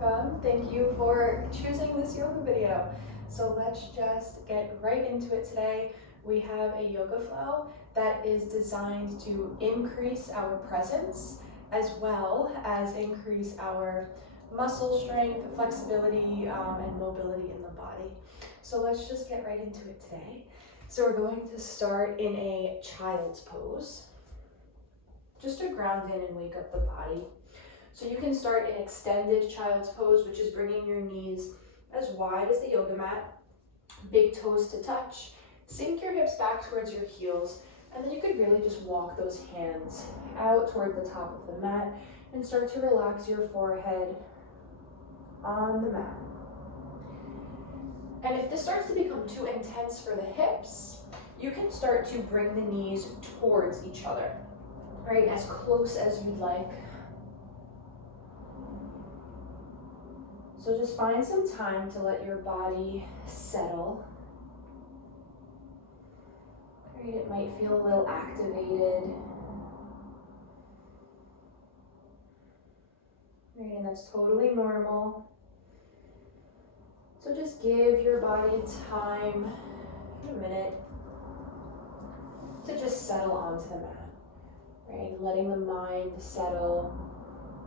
welcome. Thank you for choosing this yoga video. So let's just get right into it today. We have a yoga flow that is designed to increase our presence as well as increase our muscle strength, flexibility, and mobility in the body. So let's just get right into it today. So we're going to start in a child's pose, just to ground in and wake up the body. So you can start in extended child's pose, which is bringing your knees as wide as the yoga mat, big toes to touch, sink your hips back towards your heels, and then you could really just walk those hands out toward the top of the mat and start to relax your forehead on the mat. And if this starts to become too intense for the hips, you can start to bring the knees towards each other, right? As close as you'd like. So just find some time to let your body settle. Right? It might feel a little activated. Right? And that's totally normal. So just give your body time, a minute, to just settle onto the mat. Right? Letting the mind settle.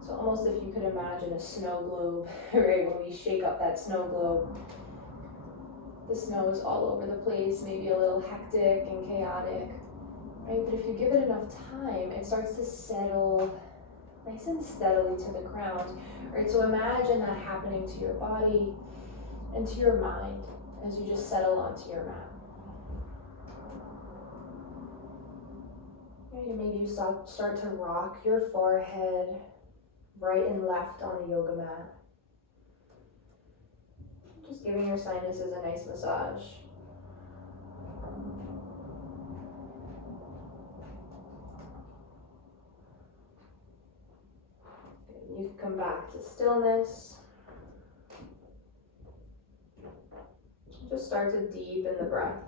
So almost if you could imagine a snow globe, right? When we shake up that snow globe, the snow is all over the place, maybe a little hectic and chaotic, right? But if you give it enough time, it starts to settle nice and steadily to the ground, right? So imagine that happening to your body and to your mind as you just settle onto your mat. Right? And maybe you start to rock your forehead right and left on the yoga mat. Just giving your sinuses a nice massage. You can come back to stillness. Just start to deepen the breath.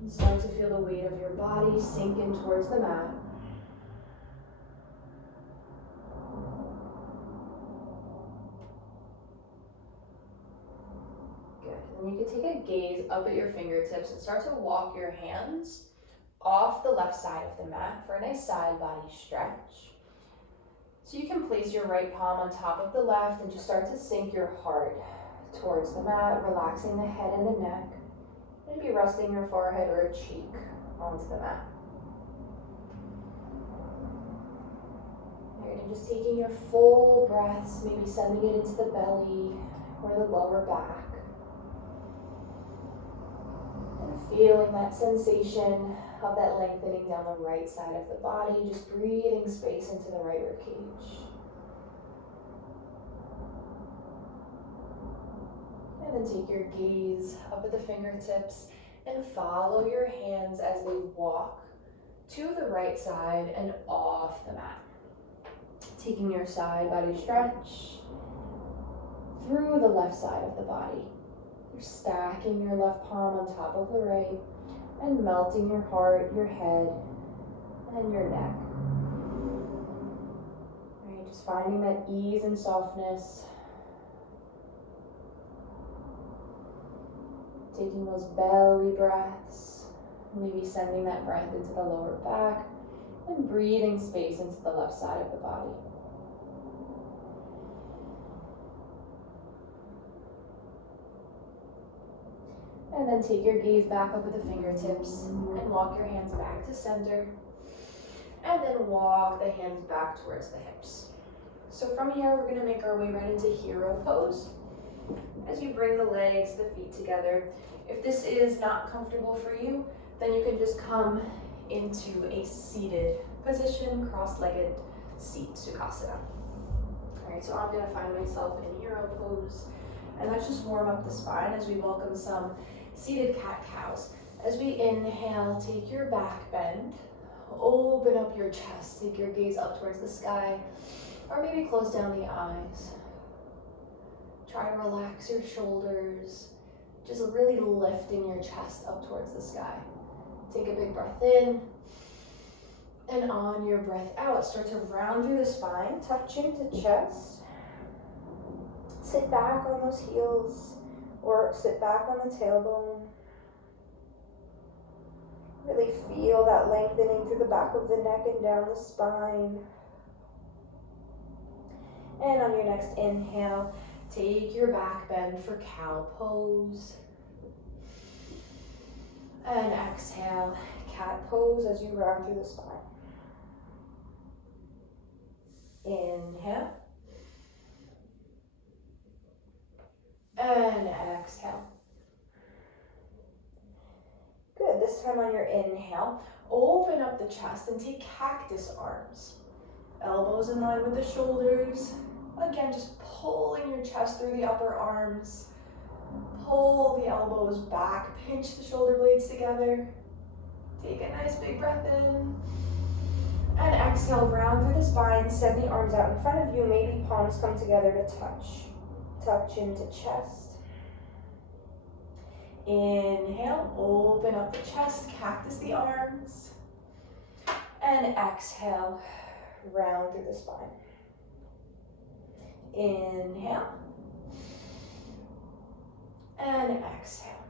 And start to feel the weight of your body sink in towards the mat. Good. And you can take a gaze up at your fingertips and start to walk your hands off the left side of the mat for a nice side body stretch. So you can place your right palm on top of the left and just start to sink your heart towards the mat, relaxing the head and the neck. Maybe resting your forehead or a cheek onto the mat. Alright, and just taking your full breaths, maybe sending it into the belly or the lower back. And feeling that sensation of that lengthening down the right side of the body, just breathing space into the right ribcage. And then take your gaze up at the fingertips and follow your hands as they walk to the right side and off the mat. Taking your side body stretch through the left side of the body. You're stacking your left palm on top of the right and melting your heart, your head, and your neck. All right, just finding that ease and softness. Taking those belly breaths, maybe sending that breath into the lower back and breathing space into the left side of the body. And then take your gaze back up at the fingertips and walk your hands back to center. And then walk the hands back towards the hips. So from here, we're going to make our way right into hero pose. As you bring the legs, the feet together. If this is not comfortable for you, then you can just come into a seated position, cross-legged seat, Sukhasana. All right, so I'm going to find myself in hero pose, and let's just warm up the spine as we welcome some seated cat-cows. As we inhale, take your back bend, open up your chest, take your gaze up towards the sky, or maybe close down the eyes. Try to relax your shoulders, just really lifting your chest up towards the sky. Take a big breath in, And on your breath out, start to round through the spine, tuck chin to chest. Sit back on those heels or sit back on the tailbone. Really feel that lengthening through the back of the neck and down the spine. And on your next inhale, take your back bend for cow pose. And exhale, cat pose as you round through the spine. Inhale. And exhale. Good, this time on your inhale, open up the chest and take cactus arms. Elbows in line with the shoulders. Again, just pulling your chest through the upper arms. Pull the elbows back, pinch the shoulder blades together. Take a nice big breath in. And exhale, round through the spine, send the arms out in front of you, maybe palms come together to touch. Tuck chin to chest. Inhale, open up the chest, cactus the arms. And exhale, round through the spine. Inhale. And exhale.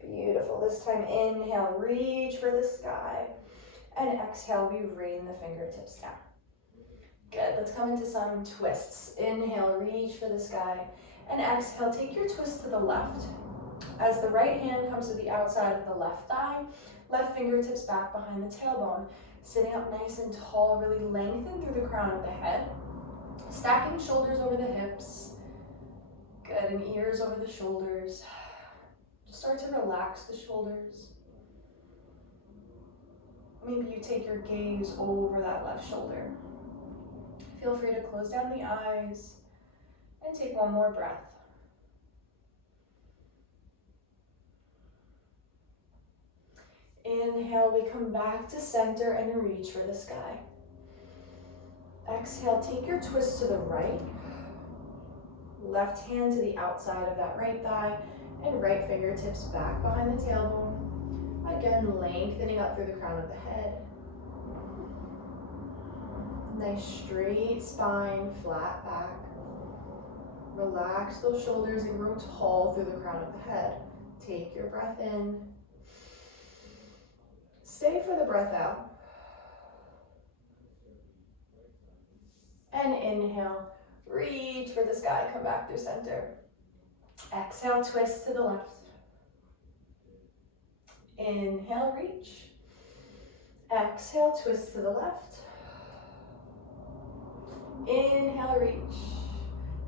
Beautiful. This time, inhale, reach for the sky. And exhale, we rain the fingertips down. Good, let's come into some twists. Inhale, reach for the sky. And exhale, take your twist to the left. As the right hand comes to the outside of the left thigh, left fingertips back behind the tailbone. Sitting up nice and tall, really lengthen through the crown of the head. Stacking shoulders over the hips. Good, and ears over the shoulders. Just start to relax the shoulders. Maybe you take your gaze over that left shoulder. Feel free to close down the eyes and take one more breath. Inhale, we come back to center and reach for the sky. Exhale, take your twist to the right. Left hand to the outside of that right thigh and right fingertips back behind the tailbone. Again, lengthening up through the crown of the head. Nice straight spine, flat back. Relax those shoulders and grow tall through the crown of the head. Take your breath in. Stay for the breath out. And inhale, reach for the sky, come back through center. Exhale, twist to the left. Inhale, reach. Exhale, twist to the left. Inhale, reach.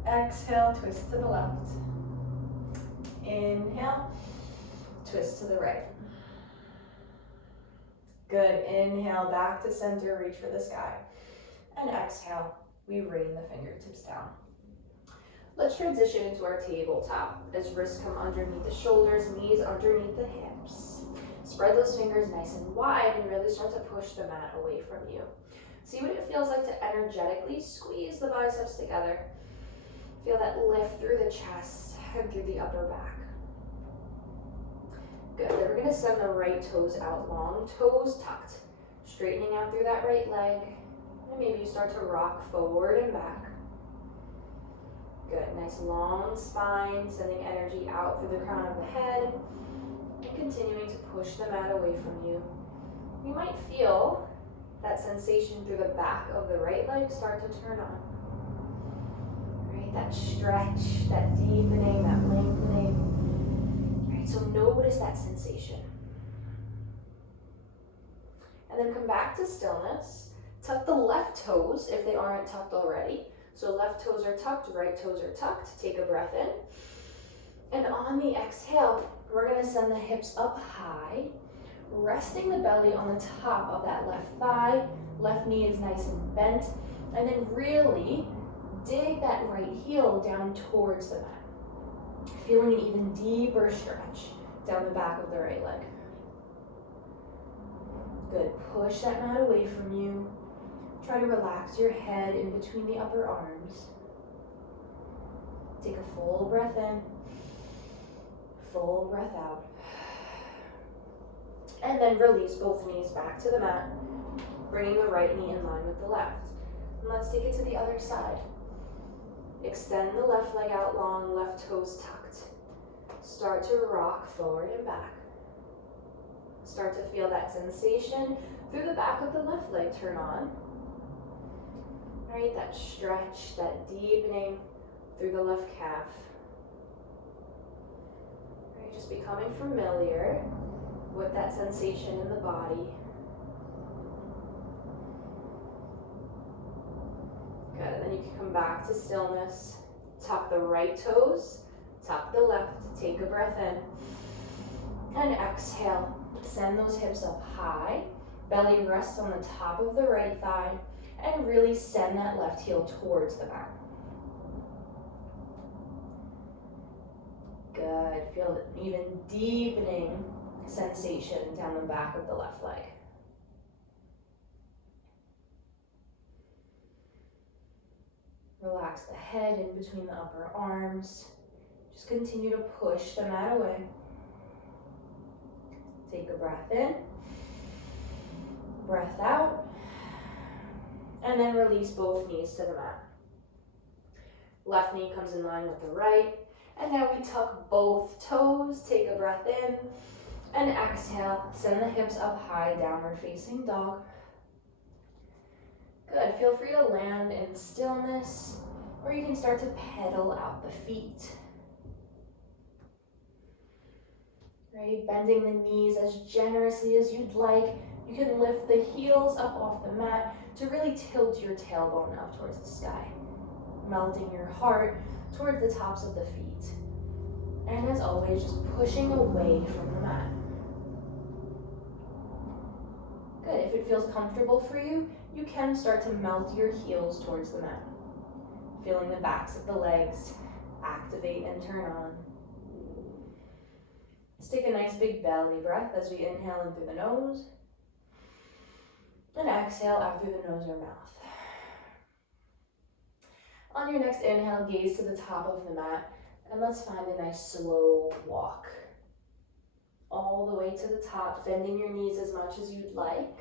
Exhale, twist to the left. Inhale, twist to the right. Good, inhale, back to center, reach for the sky. And exhale, we rain the fingertips down. Let's transition into our tabletop as wrists come underneath the shoulders, knees underneath the hips. Spread those fingers nice and wide and really start to push the mat away from you. See what it feels like to energetically squeeze the biceps together. Feel that lift through the chest and through the upper back. Good, then we're gonna send the right toes out long, toes tucked. Straightening out through that right leg. And maybe you start to rock forward and back. Good, nice long spine, sending energy out through the crown of the head. And continuing to push the mat away from you. You might feel that sensation through the back of the right leg start to turn on. Right, that stretch, that deepening, that lengthening. Right, so notice that sensation. And then come back to stillness. Tuck the left toes if they aren't tucked already. So left toes are tucked, right toes are tucked. Take a breath in. And on the exhale, we're gonna send the hips up high, resting the belly on the top of that left thigh. Left knee is nice and bent. And then really dig that right heel down towards the mat. Feeling an even deeper stretch down the back of the right leg. Good, push that mat away from you. Try to relax your head in between the upper arms. Take a full breath in, full breath out. And then release both knees back to the mat, bringing the right knee in line with the left. And let's take it to the other side. Extend the left leg out long, left toes tucked. Start to rock forward and back. Start to feel that sensation through the back of the left leg turn on. All right, that stretch, that deepening through the left calf. All right, just becoming familiar with that sensation in the body. Good, and then you can come back to stillness. Tuck the right toes, tuck the left, take a breath in. And exhale, send those hips up high. Belly rests on the top of the right thigh. And really send that left heel towards the mat. Good, feel an even deepening sensation down the back of the left leg. Relax the head in between the upper arms. Just continue to push the mat away. Take a breath in, breath out, and then release both knees to the mat. Left knee comes in line with the right, and now we tuck both toes, take a breath in, and exhale, send the hips up high, downward facing dog. Good, feel free to land in stillness, or you can start to pedal out the feet. Right, bending the knees as generously as you'd like. You can lift the heels up off the mat to really tilt your tailbone up towards the sky, melting your heart towards the tops of the feet. And as always, just pushing away from the mat. Good, if it feels comfortable for you, you can start to melt your heels towards the mat. Feeling the backs of the legs activate and turn on. Let's take a nice big belly breath as we inhale in through the nose. And exhale out through the nose or mouth. On your next inhale, gaze to the top of the mat, and let's find a nice slow walk. All the way to the top, bending your knees as much as you'd like,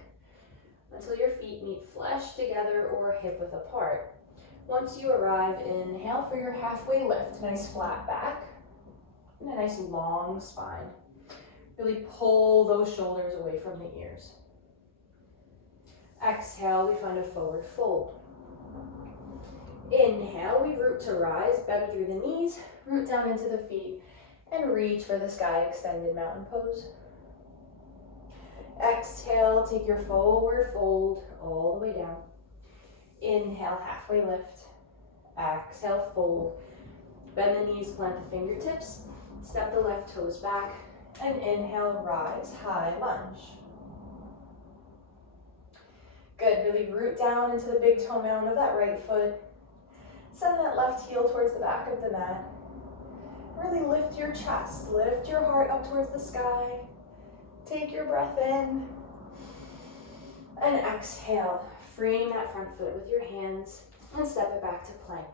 until your feet meet flesh together or hip width apart. Once you arrive, inhale for your halfway lift, nice flat back, and a nice long spine. Really pull those shoulders away from the ears. Exhale, we find a forward fold. Inhale, we root to rise, bend through the knees, root down into the feet, and reach for the sky extended mountain pose. Exhale, take your forward fold all the way down. Inhale, halfway lift. Exhale, fold. Bend the knees, plant the fingertips, step the left toes back, and inhale, rise, high lunge. Good, really root down into the big toe mound of that right foot. Send that left heel towards the back of the mat. Really lift your chest, lift your heart up towards the sky. Take your breath in. And exhale, freeing that front foot with your hands and step it back to plank.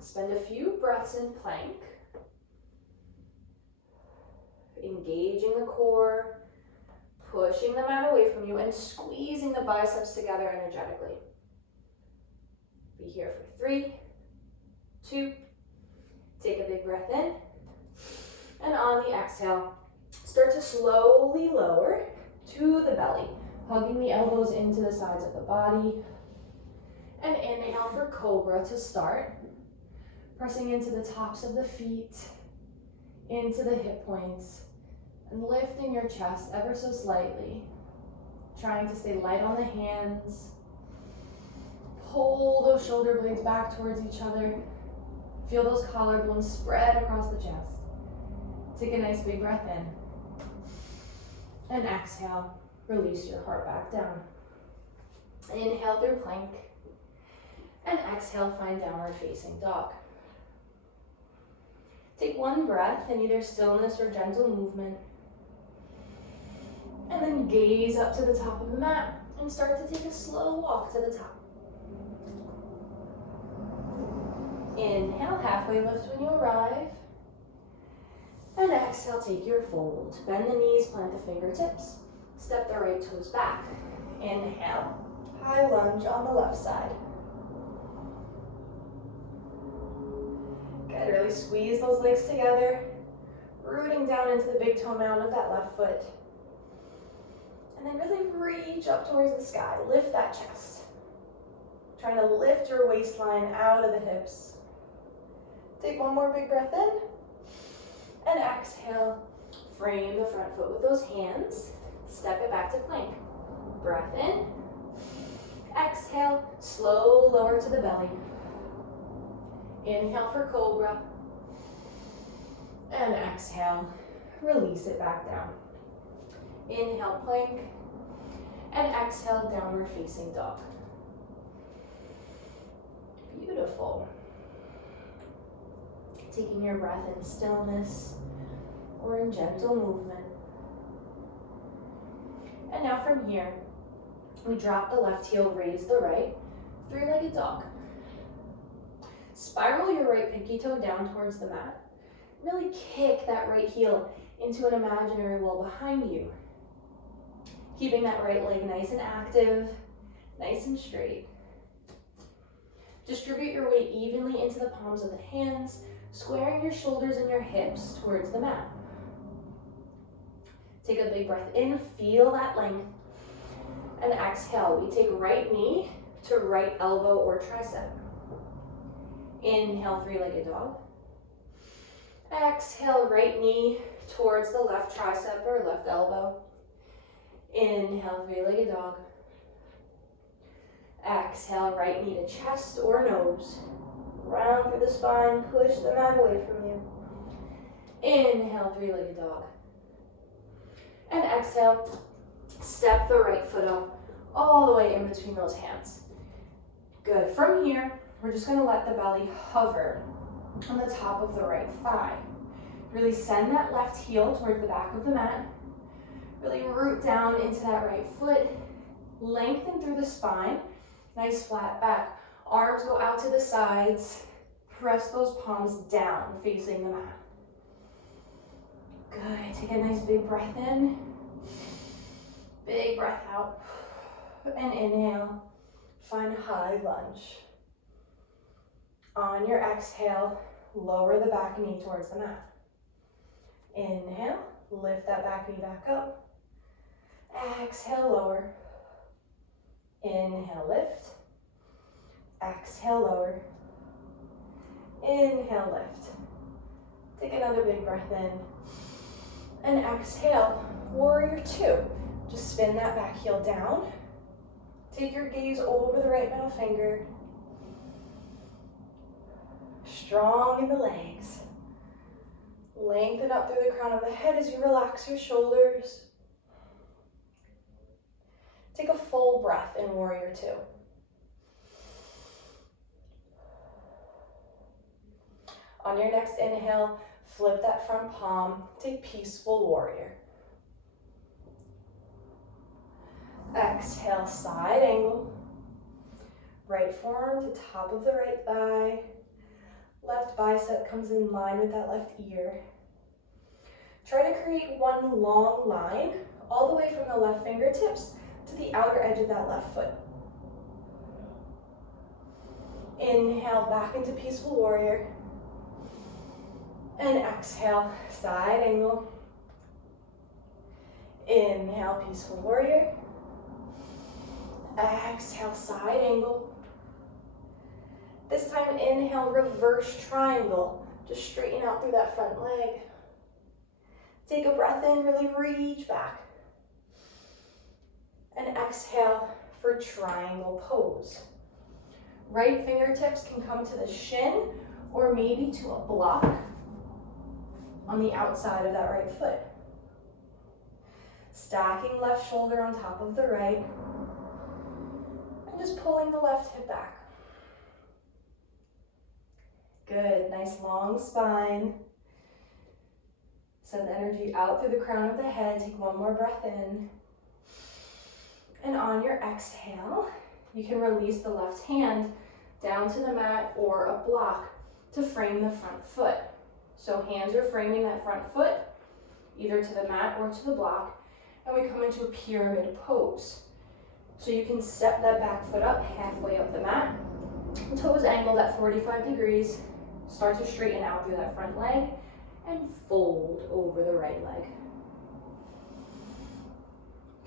Spend a few breaths in plank. Engaging the core, pushing the mat away from you, and squeezing the biceps together energetically. Be here for 3, 2, take a big breath in, and on the exhale, start to slowly lower to the belly, hugging the elbows into the sides of the body, and inhale for cobra to start, pressing into the tops of the feet, into the hip points, and lifting your chest ever so slightly, trying to stay light on the hands. Pull those shoulder blades back towards each other. Feel those collarbones spread across the chest. Take a nice big breath in. And exhale, release your heart back down. Inhale through plank. And exhale, find downward facing dog. Take one breath in either stillness or gentle movement. And then gaze up to the top of the mat and start to take a slow walk to the top. Inhale, halfway lift when you arrive. And exhale, take your fold. Bend the knees, plant the fingertips. Step the right toes back. Inhale, high lunge on the left side. Good, really squeeze those legs together, rooting down into the big toe mound of that left foot. And then really reach up towards the sky, lift that chest. Trying to lift your waistline out of the hips. Take one more big breath in. And exhale, frame the front foot with those hands. Step it back to plank. Breath in. Exhale, slow lower to the belly. Inhale for cobra. And exhale, release it back down. Inhale, plank. And exhale, downward facing dog. Beautiful. Taking your breath in stillness or in gentle movement. And now from here, we drop the left heel, raise the right, three-legged dog. Spiral your right pinky toe down towards the mat. Really kick that right heel into an imaginary wall behind you. Keeping that right leg nice and active, nice and straight. Distribute your weight evenly into the palms of the hands, squaring your shoulders and your hips towards the mat. Take a big breath in, feel that length. And exhale, we take right knee to right elbow or tricep. Inhale, three-legged dog. Exhale, right knee towards the left tricep or left elbow. Inhale, three-legged dog. Exhale, right knee to chest or nose. Round through the spine, push the mat away from you. Inhale, three-legged dog. And exhale, step the right foot up all the way in between those hands. Good. From here, we're just going to let the belly hover on the top of the right thigh. Really send that left heel towards the back of the mat. Really root down into that right foot. Lengthen through the spine. Nice flat back. Arms go out to the sides. Press those palms down, facing the mat. Good. Take a nice big breath in. Big breath out. And inhale. Find high lunge. On your exhale, lower the back knee towards the mat. Inhale. Lift that back knee back up. Exhale, lower. Inhale, lift. Exhale, lower. Inhale, lift. Take another big breath in. And exhale, warrior two. Just spin that back heel down. Take your gaze over the right middle finger. Strong in the legs. Lengthen up through the crown of the head as you relax your shoulders. Take a full breath in warrior two. On your next inhale, flip that front palm, take peaceful warrior. Exhale, side angle. Right forearm to top of the right thigh. Left bicep comes in line with that left ear. Try to create one long line all the way from the left fingertips to the outer edge of that left foot. Inhale back into peaceful warrior. And exhale, side angle. Inhale, peaceful warrior. Exhale, side angle. This time, inhale, reverse triangle. Just straighten out through that front leg. Take a breath in, really reach back. And exhale for triangle pose. Right fingertips can come to the shin or maybe to a block on the outside of that right foot. Stacking left shoulder on top of the right. And just pulling the left hip back. Good, nice long spine. Send energy out through the crown of the head. Take one more breath in. And on your exhale, you can release the left hand down to the mat or a block to frame the front foot. So hands are framing that front foot, either to the mat or to the block, and we come into a pyramid pose. So you can step that back foot up halfway up the mat, toes angled at 45 degrees, start to straighten out through that front leg, and fold over the right leg.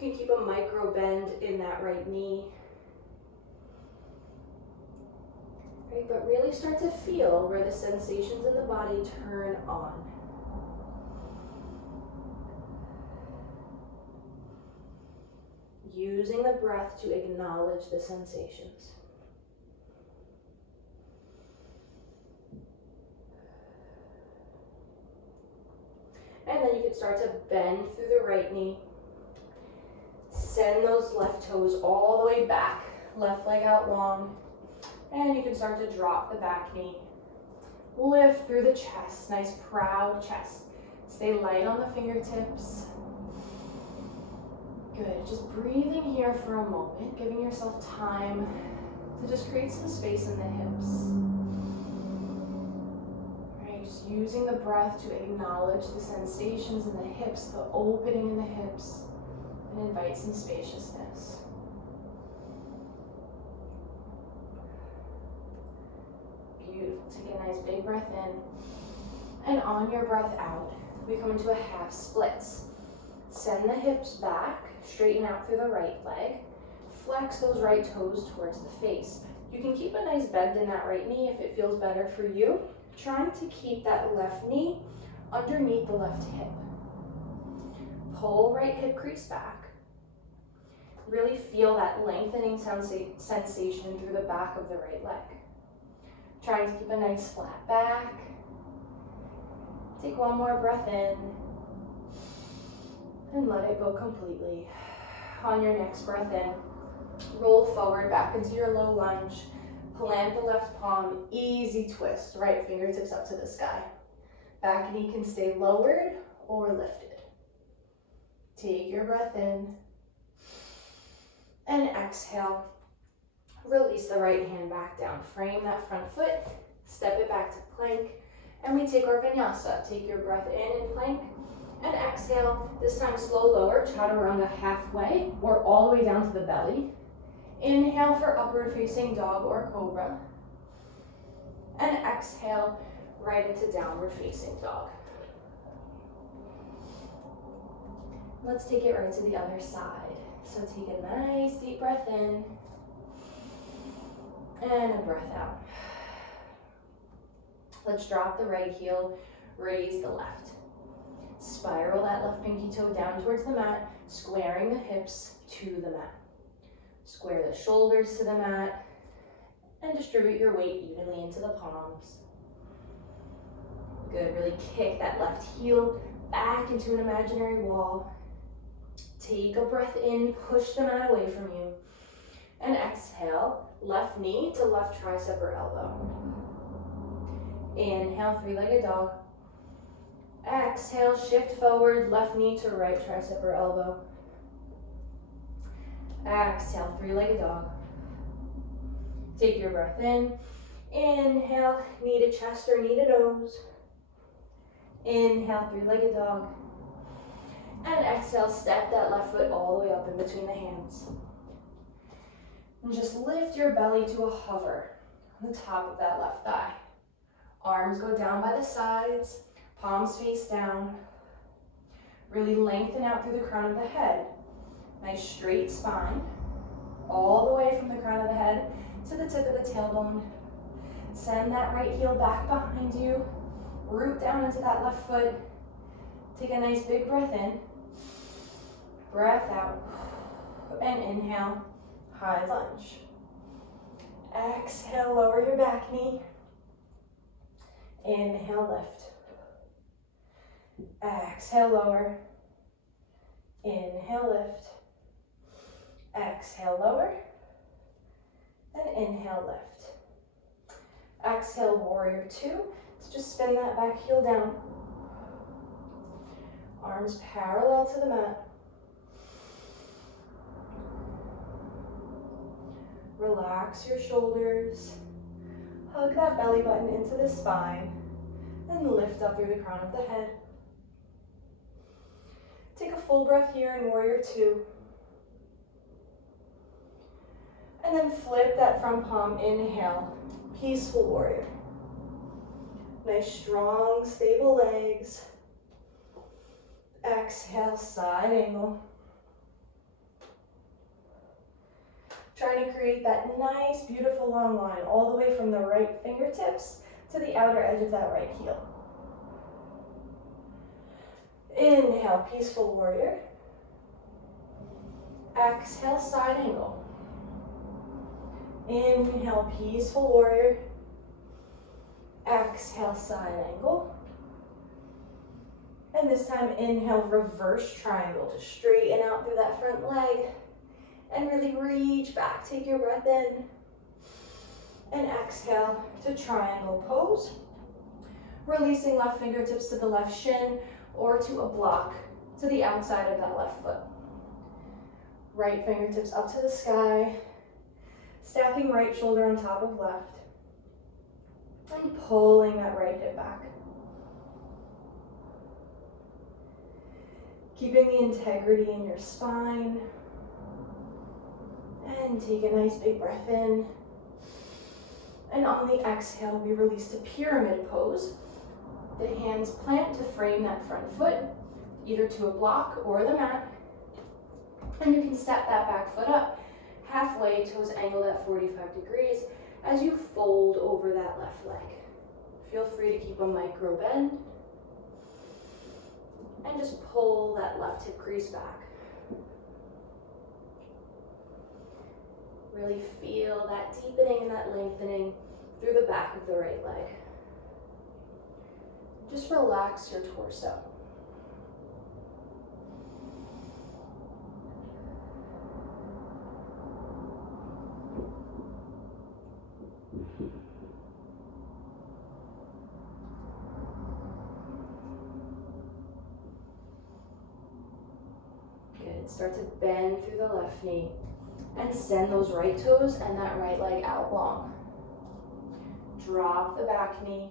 You can keep a micro bend in that right knee. Right, but really start to feel where the sensations in the body turn on. Using the breath to acknowledge the sensations. And then you can start to bend through the right knee. Send those left toes all the way back, left leg out long. And you can start to drop the back knee. Lift through the chest, nice proud chest. Stay light on the fingertips. Good, just breathing here for a moment, giving yourself time to just create some space in the hips. Right, just using the breath to acknowledge the sensations in the hips, the opening in the hips, and invite some spaciousness. Beautiful, take a nice big breath in, and on your breath out, we come into a half splits. Send the hips back, straighten out through the right leg, flex those right toes towards the face. You can keep a nice bend in that right knee if it feels better for you, trying to keep that left knee underneath the left hip. Pull right hip crease back. Really feel that lengthening sensation through the back of the right leg. Trying to keep a nice flat back. Take one more breath in. And let it go completely. On your next breath in, roll forward back into your low lunge. Plant the left palm, easy twist, right fingertips up to the sky. Back knee can stay lowered or lifted. Take your breath in. And exhale. Release the right hand back down. Frame that front foot, step it back to plank, and we take our vinyasa. Take your breath in and plank. And exhale, this time slow lower, chaturanga halfway or all the way down to the belly. Inhale for upward facing dog or cobra. And exhale, right into downward facing dog. Let's take it right to the other side. So take a nice deep breath in and a breath out. Let's drop the right heel, raise the left. Spiral that left pinky toe down towards the mat, squaring the hips to the mat. Square the shoulders to the mat and distribute your weight evenly into the palms. Good, really kick that left heel back into an imaginary wall. Take a breath in, push the mat away from you. And exhale, left knee to left tricep or elbow. Inhale, three-legged dog. Exhale, shift forward, left knee to right tricep or elbow. Exhale, three-legged dog. Take your breath in. Inhale, knee to chest or knee to nose. Inhale, three-legged dog. And exhale, step that left foot all the way up in between the hands. And just lift your belly to a hover on the top of that left thigh. Arms go down by the sides. Palms face down. Really lengthen out through the crown of the head. Nice straight spine. All the way from the crown of the head to the tip of the tailbone. Send that right heel back behind you. Root down into that left foot. Take a nice big breath in. Breath out. And inhale, high lunge. Exhale, lower your back knee. Inhale, lift. Exhale, lower. Inhale, lift. Exhale, lower. And inhale, lift. Exhale, warrior two. So just spin that back heel down. Arms parallel to the mat. Relax your shoulders. Hug that belly button into the spine. and lift up through the crown of the head. Take a full breath here in Warrior Two. And then flip that front palm, inhale, Peaceful Warrior. Nice, strong, stable legs. Exhale, side angle. Trying to create that nice, beautiful long line all the way from the right fingertips to the outer edge of that right heel. Inhale, Peaceful Warrior. Exhale, side angle. Inhale, Peaceful Warrior. Exhale, side angle. And this time, inhale, reverse triangle to straighten out through that front leg. And really reach back. Take your breath in. And exhale to triangle pose. Releasing left fingertips to the left shin or to a block to the outside of that left foot. Right fingertips up to the sky. Stacking right shoulder on top of left. And pulling that right hip back. Keeping the integrity in your spine. And take a nice big breath in. And on the exhale, we release to pyramid pose. The hands plant to frame that front foot, either to a block or the mat. And you can step that back foot up, halfway, toes angled at 45 degrees as you fold over that left leg. Feel free to keep a micro bend. And just pull that left hip crease back. Really feel that deepening and that lengthening through the back of the right leg. Just relax your torso. Good. Start to bend through the left knee and send those right toes and that right leg out long. Drop the back knee.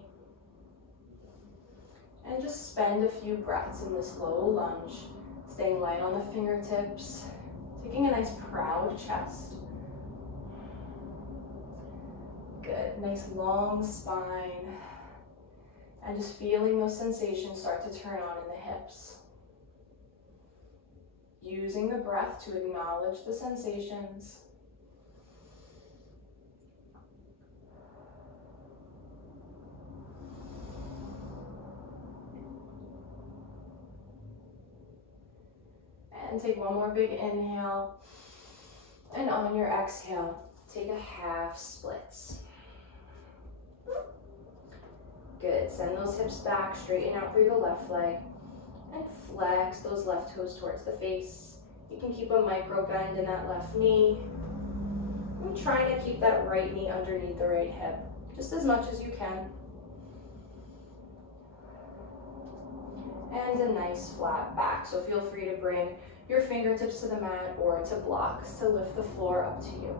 And just spend a few breaths in this low lunge, staying light on the fingertips, taking a nice proud chest. Good, nice long spine. And just feeling those sensations start to turn on in the hips. Using the breath to acknowledge the sensations. And take one more big inhale. And on your exhale, take a half splits. Good, send those hips back, straighten out through the left leg. And flex those left toes towards the face. You can keep a micro bend in that left knee. I'm trying to keep that right knee underneath the right hip, just as much as you can. And a nice flat back, so feel free to bring your fingertips to the mat or to blocks to lift the floor up to you.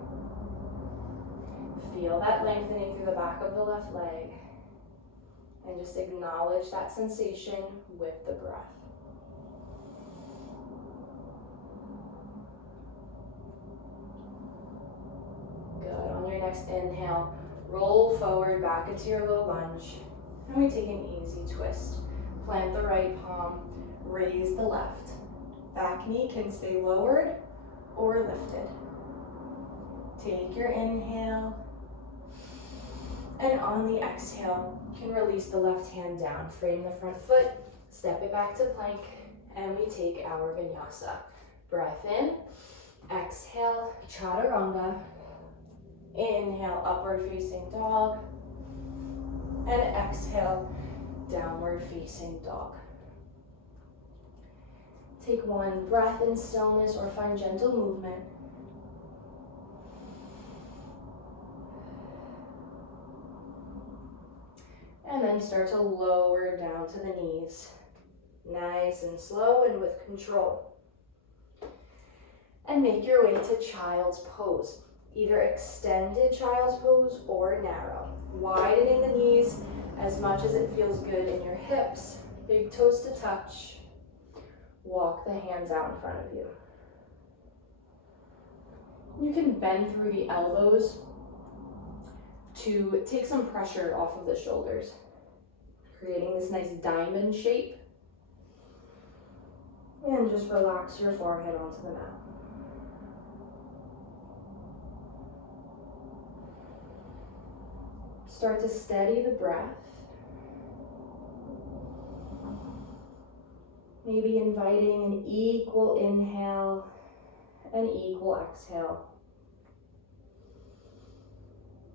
Feel that lengthening through the back of the left leg. And just acknowledge that sensation with the breath. Good. On your next inhale, roll forward back into your low lunge. And we take an easy twist. Plant the right palm, raise the left. Back knee can stay lowered or lifted. Take your inhale. And on the exhale, you can release the left hand down, frame the front foot, step it back to plank, and we take our vinyasa. Breath in, exhale, chaturanga. Inhale, upward facing dog. And exhale, downward facing dog. Take one breath in stillness or find gentle movement. And then start to lower down to the knees. Nice and slow and with control. And make your way to child's pose. Either extended child's pose or narrow. Widening the knees, As much as it feels good in your hips, big toes to touch, walk the hands out in front of you. You can bend through the elbows to take some pressure off of the shoulders, creating this nice diamond shape. And just relax your forehead onto the mat. Start to steady the breath. Maybe inviting an equal inhale and equal exhale.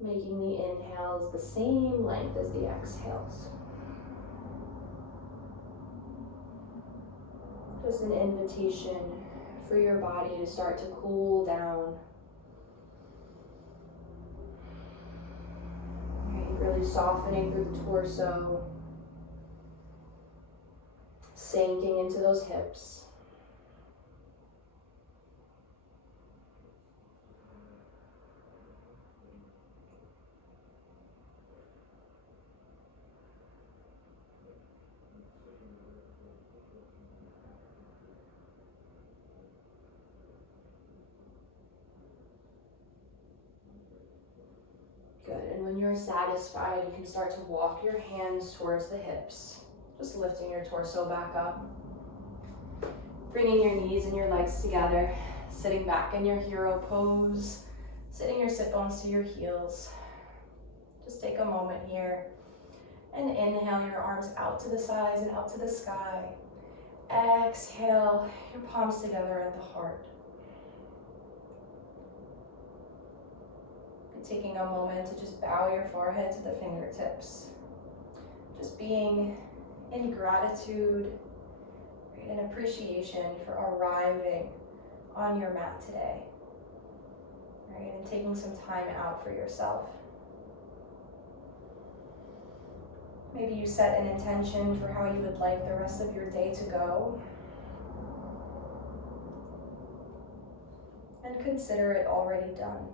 Making the inhales the same length as the exhales. Just an invitation for your body to start to cool down. Right, really softening through the torso, sinking into those hips. Good, and when you're satisfied, you can start to walk your hands towards the hips, just lifting your torso back up. Bringing your knees and your legs together, sitting back in your hero pose, sitting your sit bones to your heels. Just take a moment here and inhale your arms out to the sides and out to the sky. Exhale, your palms together at the heart. Taking a moment to just bow your forehead to the fingertips. Just being in gratitude and appreciation for arriving on your mat today. Right? And taking some time out for yourself. Maybe you set an intention for how you would like the rest of your day to go. And consider it already done.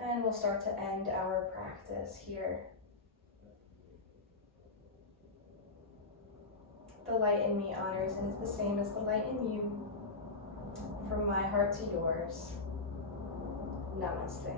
And we'll start to end our practice here. The light in me honors and is the same as the light in you. From my heart to yours. Namaste.